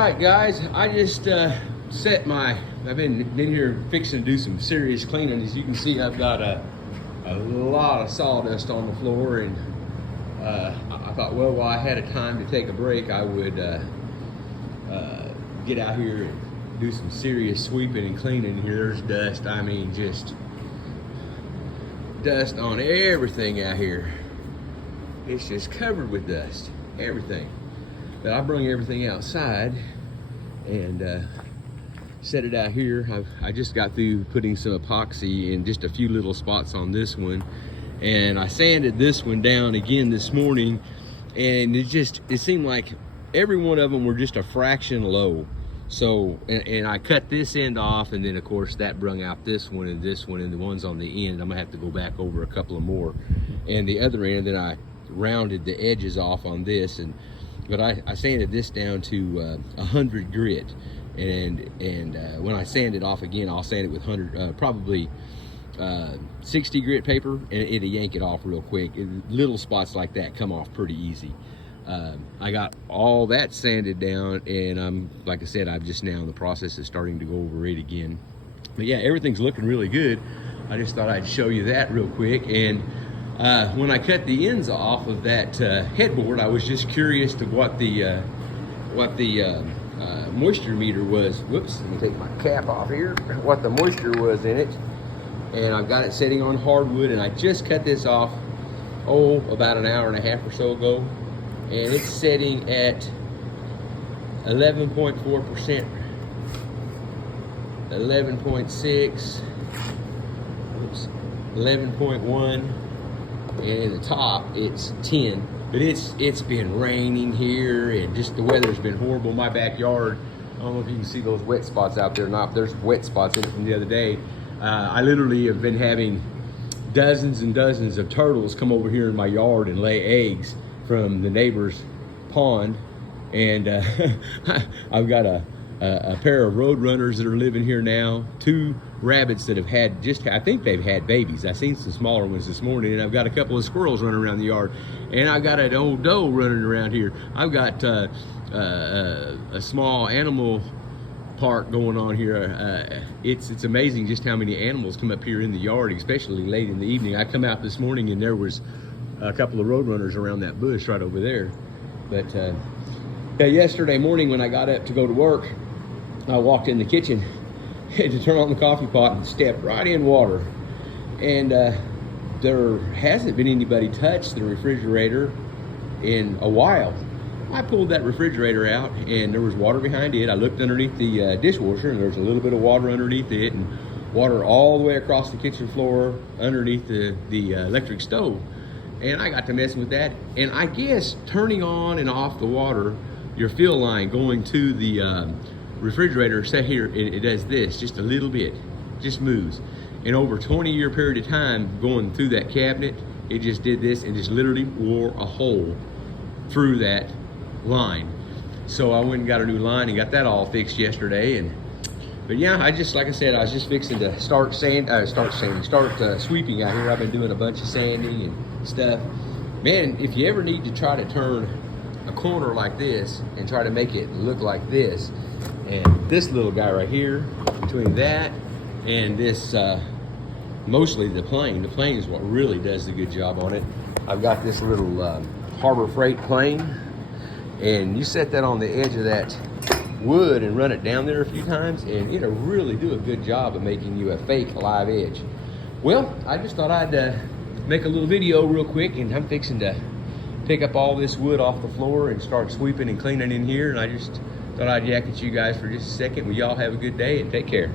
right, guys, I just I've been here fixing to do some serious cleaning. As you can see, I've got a lot of sawdust on the floor, and I thought, well, while I had a time to take a break, I would get out here and do some serious sweeping and cleaning. Here, there's dust. I mean, just dust on everything out here. It's just covered with dust, everything. But I bring everything outside and set it out here. I just got through putting some epoxy in just a few little spots on this one, and I sanded this one down again this morning, and it seemed like every one of them were just a fraction low. So, and I cut this end off, and then of course that brung out this one, and the ones on the end, I'm gonna have to go back over a couple of more. And the other end, then I rounded the edges off on this, but I sanded this down to 100 grit. And when I sand it off again, I'll sand it with 60 grit paper, and it'll yank it off real quick. Little spots like that come off pretty easy. I got all that sanded down, and like I said, I'm just now in the process of starting to go over it again. But yeah, everything's looking really good. I just thought I'd show you that real quick. And when I cut the ends off of that headboard, I was just curious to what the moisture meter was. Whoops, let me take my cap off here. What the moisture was in it. And I've got it sitting on hardwood, and I just cut this off, about an hour and a half or so ago. And it's sitting at 11.4%, 11.6, 11.1, and in the top it's 10. But it's been raining here, and just the weather's been horrible. My backyard, I don't know if you can see those wet spots out there or not, but there's wet spots in it from the other day. I literally have been having dozens and dozens of turtles come over here in my yard and lay eggs from the neighbor's pond. And I've got a pair of road runners that are living here now, 2 rabbits that have had I think they've had babies. I seen some smaller ones this morning, and I've got a couple of squirrels running around the yard, and I've got an old doe running around here. I've got a small animal park going on here. It's amazing just how many animals come up here in the yard, especially late in the evening. I come out this morning and there was a couple of road runners around that bush right over there. But yeah, yesterday morning when I got up to go to work, I walked in the kitchen, had to turn on the coffee pot and step right in water. And there hasn't been anybody touch the refrigerator in a while. I pulled that refrigerator out, and there was water behind it. I looked underneath the dishwasher, and there was a little bit of water underneath it, and water all the way across the kitchen floor underneath the electric stove. And I got to messing with that. And I guess turning on and off the water, your fill line going to the refrigerator, say here, it does this just a little bit, just moves. And over a 20-year period of time going through that cabinet, it just did this and just literally wore a hole through that line. So I went and got a new line and got that all fixed yesterday. But yeah, like I said, I was just fixing to start sweeping out here. I've been doing a bunch of sanding and stuff. Man, if you ever need to try to turn a corner like this and try to make it look like this, and this little guy right here, between that and this, mostly the plane is what really does the good job on it. I've got this little Harbor Freight plane, and you set that on the edge of that wood and run it down there a few times, and it'll really do a good job of making you a fake live edge. Well, I just thought I'd make a little video real quick, and I'm fixing to pick up all this wood off the floor and start sweeping and cleaning in here, and I just thought I'd yak at you guys for just a second. Well, y'all have a good day and take care.